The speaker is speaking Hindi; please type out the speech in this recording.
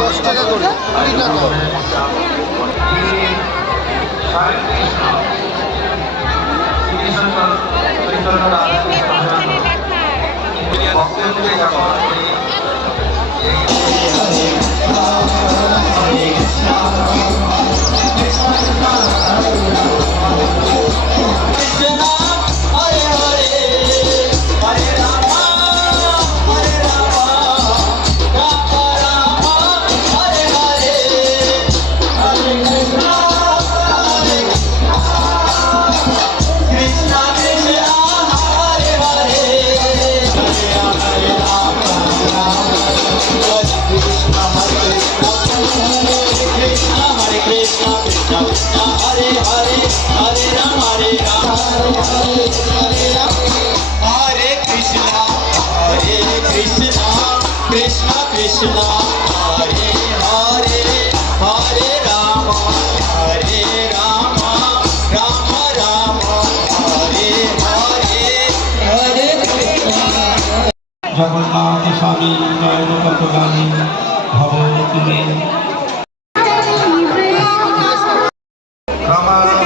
দশ টাকা করে कृष्ण हरे हरे हरे राम हरे राम हरे कृष्ण हरे कृष्ण कृष्ण कृष्ण हरे हरे हरे राम हरे राम राम राम हरे हरे हरे कृष्ण जगन्नाथ स्वामी जय गोपाल भगवती